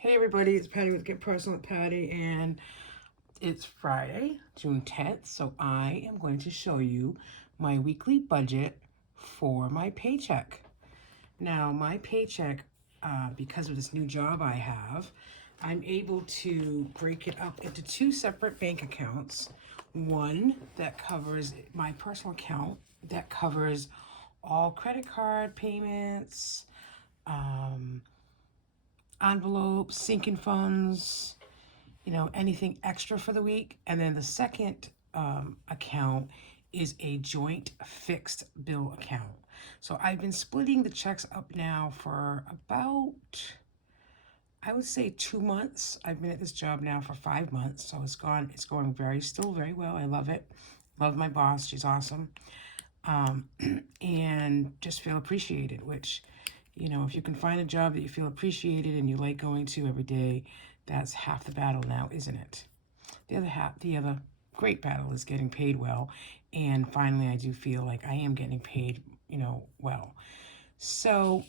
Hey everybody, it's Patty with Get Personal with Patty, and it's Friday, June 10th, so I am going to show you my weekly budget for my paycheck. Now, my paycheck, because of this new job I have, I'm able to break it up into two separate bank accounts. One that covers my personal account, that covers all credit card payments, envelopes, sinking funds, anything extra for the week. And then the second account is a joint fixed bill account. So I've been splitting the checks up now for about, I would say 2 months. I've been at this job now for 5 months. So it's going still very well. I love it. Love my boss. She's awesome. And just feel appreciated, which, if you can find a job that you feel appreciated and you like going to every day, that's half the battle now, isn't it? The other great battle is getting paid well. And finally, I do feel like I am getting paid, well. So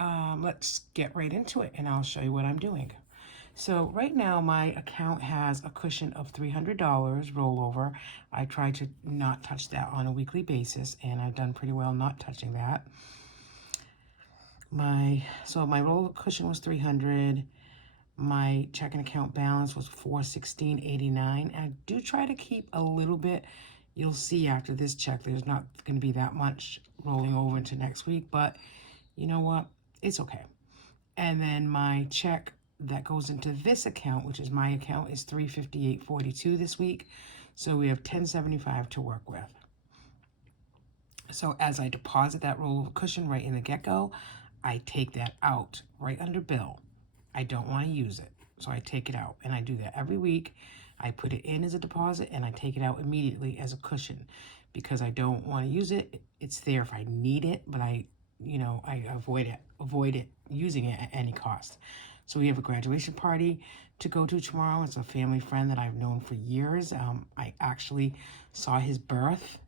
let's get right into it and I'll show you what I'm doing. So right now my account has a cushion of $300 rollover. I try to not touch that on a weekly basis, and I've done pretty well not touching that. My roll cushion was 300. My checking account balance was 416.89. I do try to keep a little bit. You'll see after this check, there's not going to be that much rolling over into next week, but you know what? It's okay. And then my check that goes into this account, which is my account, is $358.42 this week. So we have $10.75 to work with. So as I deposit that roll of cushion right in the get-go, I take that out right under bill. I don't want to use it, so I take it out, and I do that every week. I put it in as a deposit, and I take it out immediately as a cushion because I don't want to use it. It's there if I need it, but I avoid it using it at any cost. So we have a graduation party to go to tomorrow. It's a family friend that I've known for years. I actually saw his birth,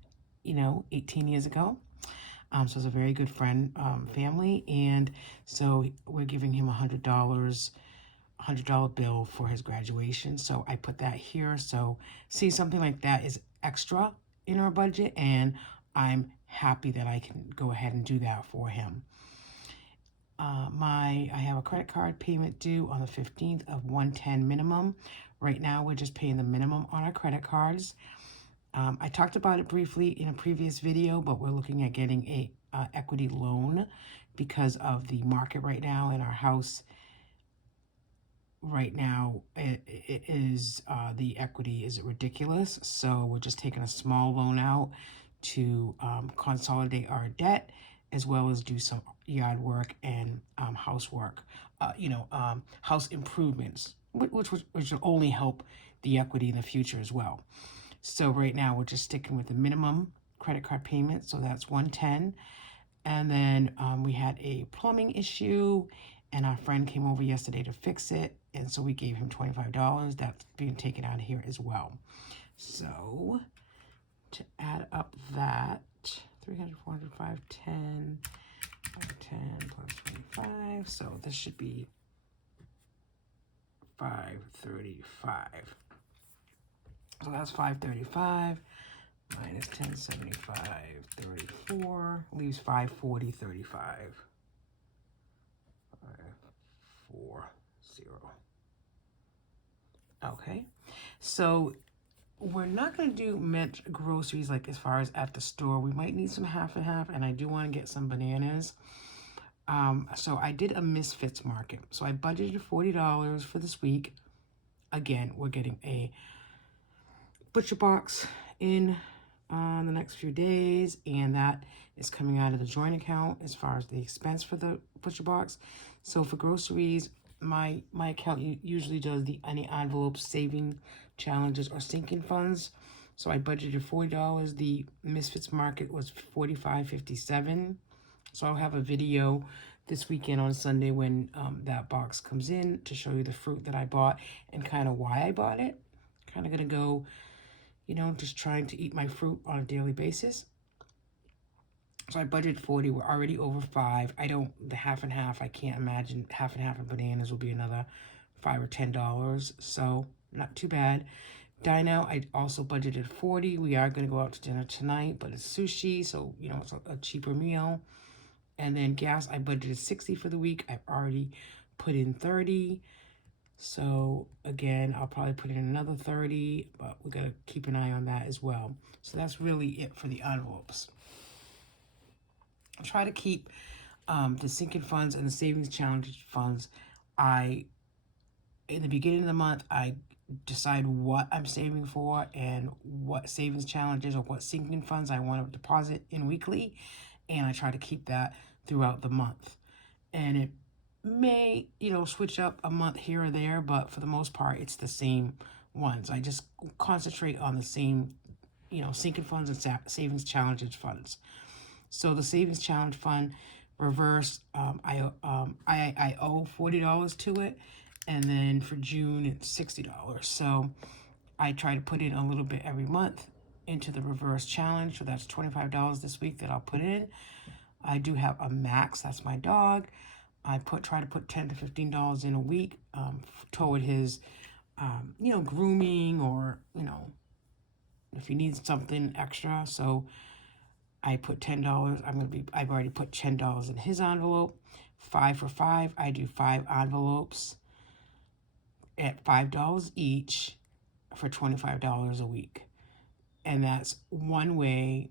18 years ago. So it's a very good friend, family. And so we're giving him $100 bill for his graduation. So I put that here. So see, something like that is extra in our budget, and I'm happy that I can go ahead and do that for him. I have a credit card payment due on the 15th of $110 minimum. Right now, we're just paying the minimum on our credit cards. I talked about it briefly in a previous video, but we're looking at getting a equity loan because of the market right now in our house. Right now, it is the equity is ridiculous. So we're just taking a small loan out to consolidate our debt, as well as do some yard work and housework, house improvements, which will only help the equity in the future as well. So right now we're just sticking with the minimum credit card payment, so that's $110. And then we had a plumbing issue, and our friend came over yesterday to fix it, and so we gave him $25. That's being taken out of here as well. So to add up that 300, 400, 510, 510 plus 25, so this should be 535. So that's 535 minus 1075, 34, leaves 540.35. 540. Okay, so we're not going to do mint groceries like as far as at the store. We might need some half and half, and I do want to get some bananas. So I did a Misfits market. So I budgeted $40 for this week. Again, we're getting a butcher box in the next few days, and that is coming out of the joint account as far as the expense for the butcher box. So for groceries, my account usually does any envelope saving challenges or sinking funds. So I budgeted $40. The Misfits market was $45.57. So I'll have a video this weekend on Sunday when that box comes in to show you the fruit that I bought and kind of why I bought it. Kind of going to go, just trying to eat my fruit on a daily basis. So I budgeted 40. We're already over 5. The half and half, I can't imagine half and half of bananas will be another $5 or $10. So not too bad. Dine out, I also budgeted 40. We are going to go out to dinner tonight, but it's sushi, so, it's a cheaper meal. And then gas, I budgeted 60 for the week. I've already put in 30. So again, I'll probably put in another 30, but we got to keep an eye on that as well. So that's really it for the envelopes. I try to keep the sinking funds and the savings challenge funds. In the beginning of the month, I decide what I'm saving for and what savings challenges or what sinking funds I want to deposit in weekly. And I try to keep that throughout the month. And it may, switch up a month here or there, but for the most part, it's the same ones. I just concentrate on the same, sinking funds and savings challenges funds. So the savings challenge fund reverse, I owe $40 to it, and then for June it's $60. So I try to put in a little bit every month into the reverse challenge. So that's $25 this week that I'll put in. I do have a Max, that's my dog. I try to put $10 to $15 in a week toward his, grooming, or if he needs something extra. So I put $10. I've already put $10 in his envelope. 5 for 5. I do 5 envelopes at $5 each for $25 a week. And that's one way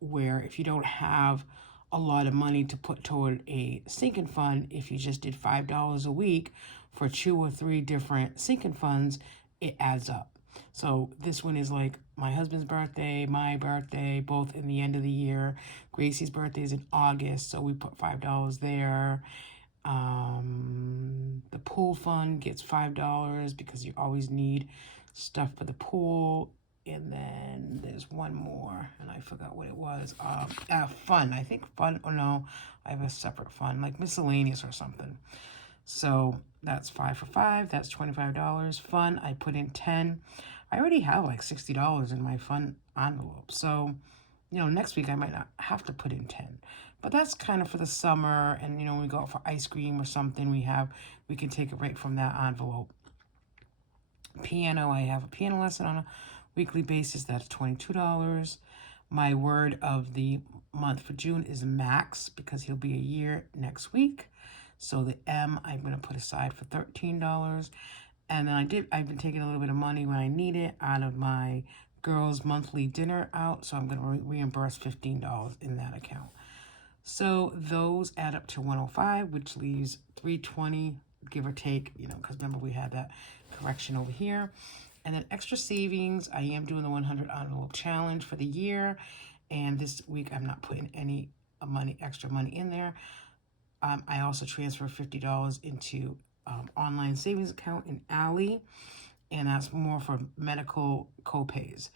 where if you don't have a lot of money to put toward a sinking fund, if you just did $5 a week for 2 or 3 different sinking funds, it adds up. So this one is like my husband's birthday, my birthday, both in the end of the year. Gracie's birthday is in August, so we put $5 there. The pool fund gets $5 because you always need stuff for the pool. And then there's one more, and I forgot what it was. Fun. I think fun. Oh no, I have a separate fund, like miscellaneous or something. So that's 5 for 5. That's $25. Fun. I put in 10. I already have like $60 in my fun envelope. So, next week I might not have to put in 10. But that's kind of for the summer, and when we go out for ice cream or something, we can take it right from that envelope. Piano. I have a piano lesson on a weekly basis. That's $22. My word of the month for June is Max, because he'll be a year next week. So the M I'm going to put aside for $13. And then I've been taking a little bit of money when I need it out of my girls' monthly dinner out. So I'm going to reimburse $15 in that account. So those add up to 105, which leaves 320, give or take, because remember we had that correction over here. And then extra savings, I am doing the 100 envelope challenge for the year. And this week I'm not putting any extra money in there. I also transfer $50 into online savings account in Ally, and that's more for medical copays.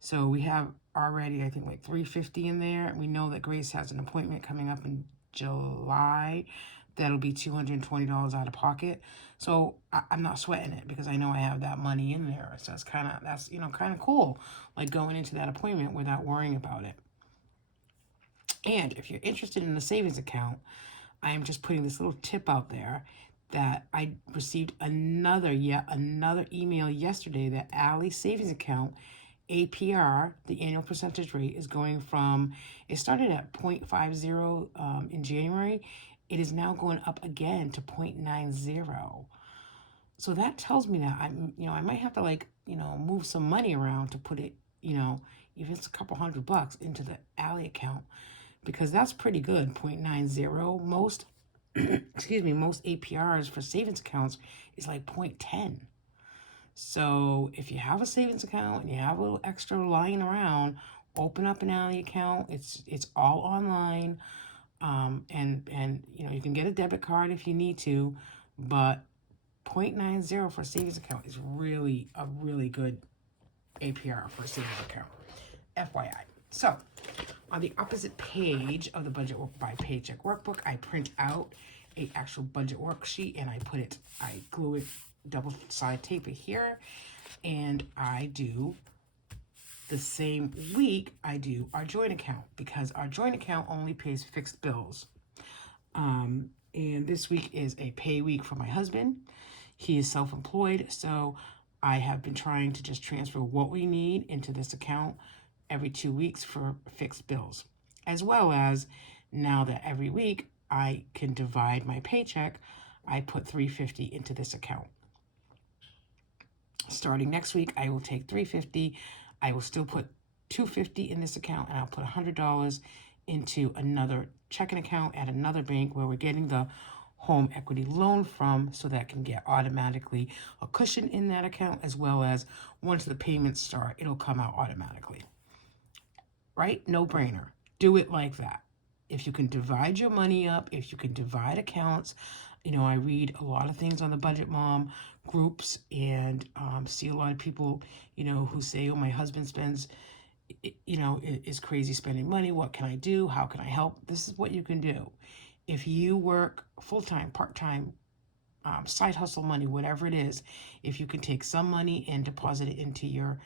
So we have already, I think, like $350 in there. We know that Grace has an appointment coming up in July. That'll be $220 out of pocket. So I'm not sweating it because I know I have that money in there. So that's kind of cool, like going into that appointment without worrying about it. And if you're interested in the savings account, I am just putting this little tip out there that I received another email yesterday that Ally savings account APR, the annual percentage rate, is going from, it started at 0.50 in January. It is now going up again to 0.90. So that tells me that I might have to move some money around to put it, even if it's a couple $100 into the Ally account, because that's pretty good. 0.90. Most most APRs for savings accounts is like 0.10. So if you have a savings account and you have a little extra lying around, open up an Ally account. It's all online. And you can get a debit card if you need to, but 0.90 for a savings account is really a really good APR for a savings account. FYI. So on the opposite page of the budget by paycheck workbook, I print out a actual budget worksheet and I glue it, double side tape it here, and I do The same week, I do our joint account because our joint account only pays fixed bills. And this week is a pay week for my husband. He is self-employed, so I have been trying to just transfer what we need into this account every 2 weeks for fixed bills, as well as now that every week I can divide my paycheck, I put $350 into this account. Starting next week, I will take $350. I will still put $250 in this account, and I'll put $100 into another checking account at another bank where we're getting the home equity loan from, so that can get automatically a cushion in that account, as well as once the payments start, it'll come out automatically. Right? No brainer. Do it like that. If you can divide your money up, if you can divide accounts, I read a lot of things on the Budget Mom groups and see a lot of people, who say, oh, my husband spends, is crazy spending money. What can I do? How can I help? This is what you can do. If you work full-time, part-time, side hustle money, whatever it is, if you can take some money and deposit it into your,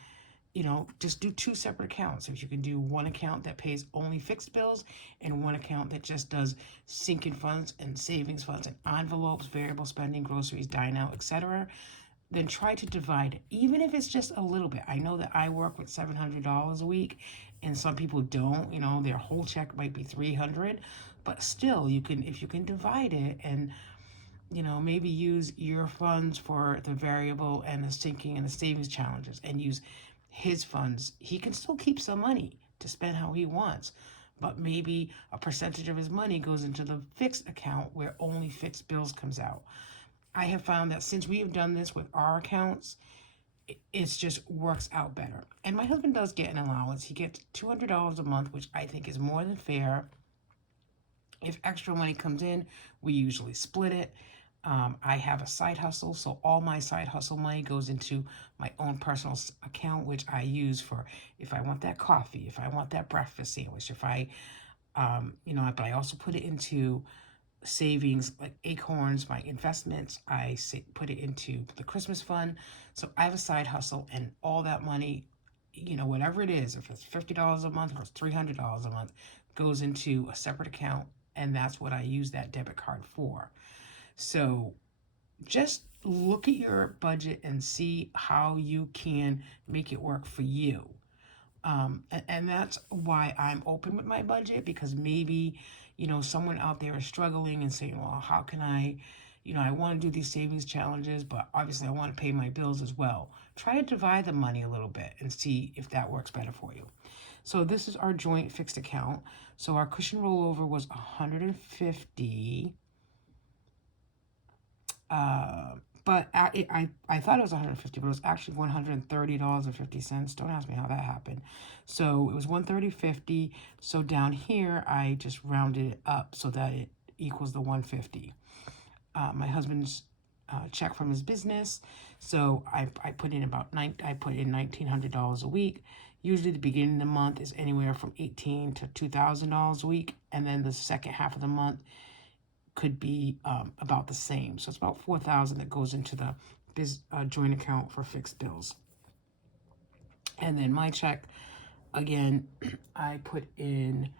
just do 2 separate accounts. If you can do one account that pays only fixed bills and one account that just does sinking funds and savings funds and envelopes, variable spending, groceries, dine out, etc., then try to divide it, even if it's just a little bit. I know that I work with $700 a week, and some people don't. Their whole check might be $300, but still, if you can divide it and maybe use your funds for the variable and the sinking and the savings challenges, and use his funds. He can still keep some money to spend how he wants, but maybe a percentage of his money goes into the fixed account where only fixed bills comes out. I have found that since we have done this with our accounts, it just works out better. And my husband does get an allowance. He gets $200 a month, which I think is more than fair. If extra money comes in, we usually split it. I have a side hustle, so all my side hustle money goes into my own personal account, which I use for if I want that coffee, if I want that breakfast sandwich, if I, but I also put it into savings like Acorns, my investments. Put it into the Christmas fund. So I have a side hustle, and all that money, whatever it is, if it's $50 a month or it's $300 a month, goes into a separate account, and that's what I use that debit card for. So just look at your budget and see how you can make it work for you. And that's why I'm open with my budget, because maybe, someone out there is struggling and saying, well, how can I want to do these savings challenges, but obviously I want to pay my bills as well. Try to divide the money a little bit and see if that works better for you. So this is our joint fixed account. So our cushion rollover was $150. But I thought it was $150, but it was actually $130.50. Don't ask me how that happened. So it was $130.50. So down here, I just rounded it up so that it equals the $150. My husband's check from his business, so I put in $1,900 a week. Usually the beginning of the month is anywhere from $1,800 to $2,000 a week, and then the second half of the month could be about the same. So it's about $4,000 that goes into the joint account for fixed bills. And then my check, again, I put in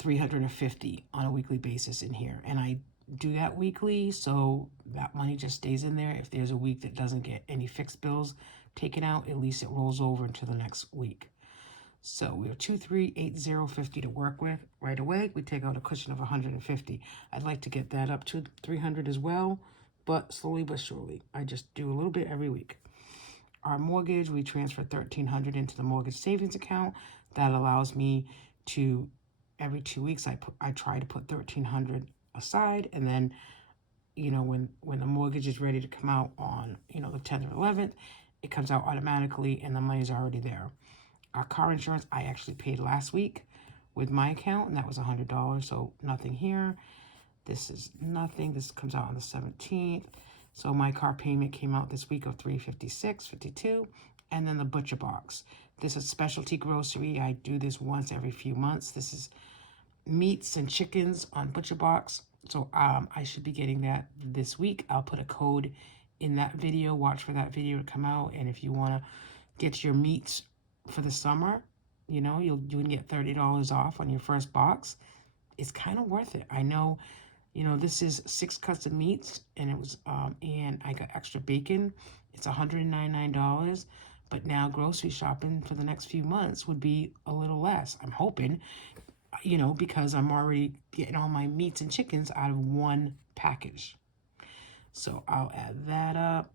$350 on a weekly basis in here, and I do that weekly, so that money just stays in there. If there's a week that doesn't get any fixed bills taken out, at least it rolls over into the next week. So we have $2,380.50 to work with right away. We take out a cushion of $150. I'd like to get that up to $300 as well, but slowly but surely. I just do a little bit every week. Our mortgage, we transfer $1,300 into the mortgage savings account. That allows me to, every 2 weeks, I try to put $1,300 aside, and then, when the mortgage is ready to come out on, the 10th or 11th, it comes out automatically, and the money's already there. Our car insurance, I actually paid last week with my account, and that was $100, so nothing here. This is nothing. This comes out on the 17th. So my car payment came out this week of $356.52, and then the butcher box. This is specialty grocery. I do this once every few months. This is meats and chickens on butcher box. So I should be getting that this week. I'll put a code in that video. Watch for that video to come out. And if you want to get your meats for the summer, you know, you can get $30 off on your first box. It's kind of worth it. I know, you know, this is 6 cuts of meats, and it was and I got extra bacon. It's $199. But now grocery shopping for the next few months would be a little less. I'm hoping, you know, because I'm already getting all my meats and chickens out of one package. So I'll add that up.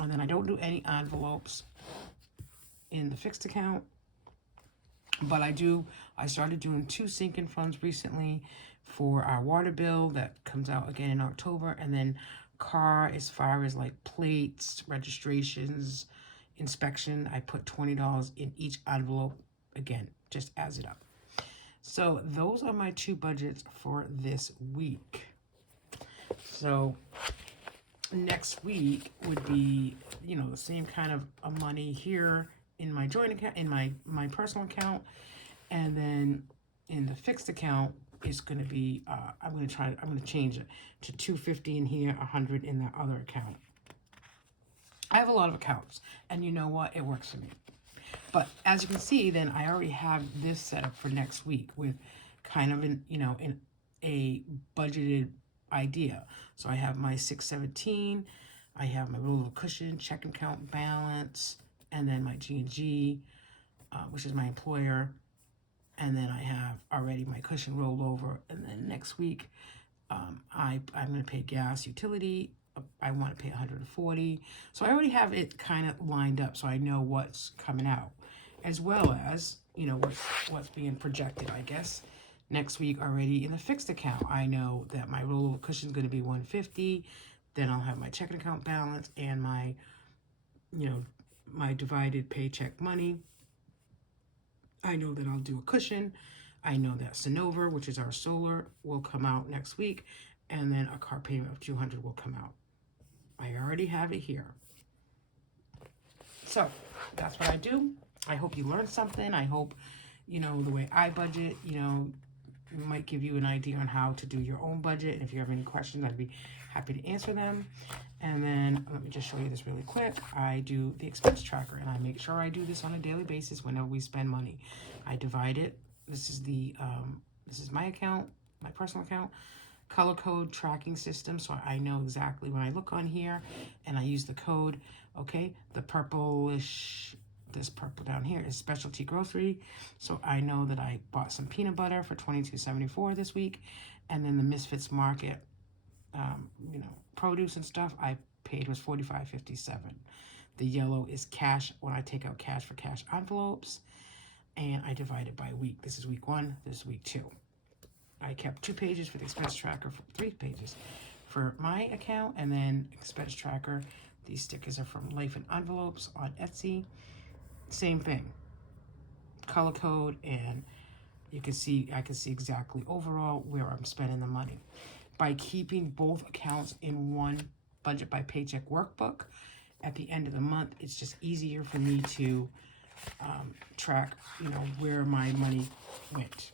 And then I don't do any envelopes in the fixed account. But I started doing 2 sinking funds recently for our water bill that comes out again in October. And then car, as far as like plates, registrations, inspection, I put $20 in each envelope. Again, just adds it up. So those are my 2 budgets for this week. So next week would be, you know, the same kind of money here in my joint account, in my personal account, and then in the fixed account is going to be I'm going to change it to 250 in here, 100 in that other account. I have a lot of accounts, and you know what, it works for me. But as you can see, then I already have this set up for next week with kind of in a budgeted idea. So I have my 617, I have my little cushion, checking account balance, and then my G&G, which is my employer. And then I have already my cushion rolled over. And then next week, I'm going to pay gas, utility. I want to pay 140. So I already have it kind of lined up, so I know what's coming out, as well as, you know, what's being projected, I guess. Next week already in the fixed account, I know that my rollover cushion is going to be 150. Then I'll have my checking account balance and my, you know, my divided paycheck money. I know that I'll do a cushion. I know that Synover, which is our solar, will come out next week, and then a car payment of $200 will come out. I already have it here. So that's what I do. I hope you learned something. I hope, you know, the way I budget, you know, might give you an idea on how to do your own budget. And if you have any questions, I'd be happy to answer them. And then let me just show you this really quick. I do the expense tracker, and I make sure I do this on a daily basis whenever we spend money. I divide it. This is this is my account, my personal account, color code tracking system. So I know exactly when I look on here and I use the code, okay, the purplish, this purple down here is specialty grocery. So I know that I bought some peanut butter for $22.74 this week. And then the Misfits Market, you know, produce and stuff, I paid was $45.57. The yellow is cash when I take out cash for cash envelopes. And I divide it by week. This is week 1, this is week 2. I kept 2 pages for the expense tracker, 3 pages for my account, and then expense tracker. These stickers are from Life in Envelopes on Etsy. Same thing, color code, and I can see exactly overall where I'm spending the money. By keeping both accounts in one budget by paycheck workbook, at the end of the month, it's just easier for me to track, you know, where my money went.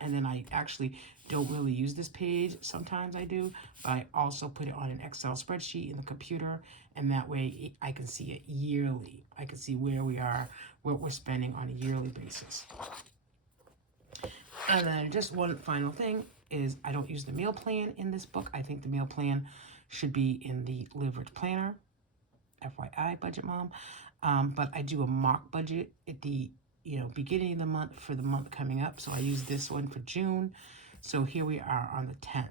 And then I actually don't really use this page. Sometimes I do, but I also put it on an Excel spreadsheet in the computer, and that way I can see it yearly. I can see where we are, what we're spending on a yearly basis. And then just one final thing is I don't use the meal plan in this book. I think the meal plan should be in the Live Rich Planner, FYI, Budget Mom. But I do a mock budget at the, you know, beginning of the month for the month coming up. So I use this one for June. So here we are on the 10th.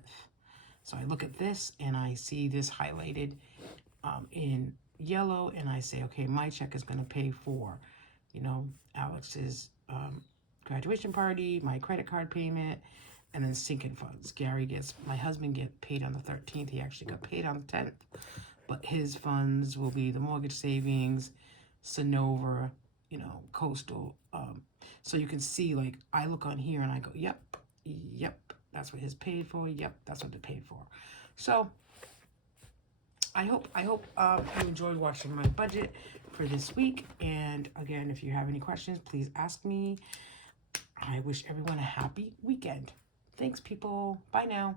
So I look at this and I see this highlighted in yellow, and I say, okay, my check is going to pay for, you know, Alex's graduation party, my credit card payment, and then sinking funds. My husband get paid on the 13th. He actually got paid on the 10th. But his funds will be the mortgage savings, Synover, you know, Coastal. So you can see, like, I look on here and I go, yep, that's what his paid for. Yep, that's what they paid for. So I hope you enjoyed watching my budget for this week. And again, if you have any questions, please ask me. I wish everyone a happy weekend. Thanks, people. Bye now.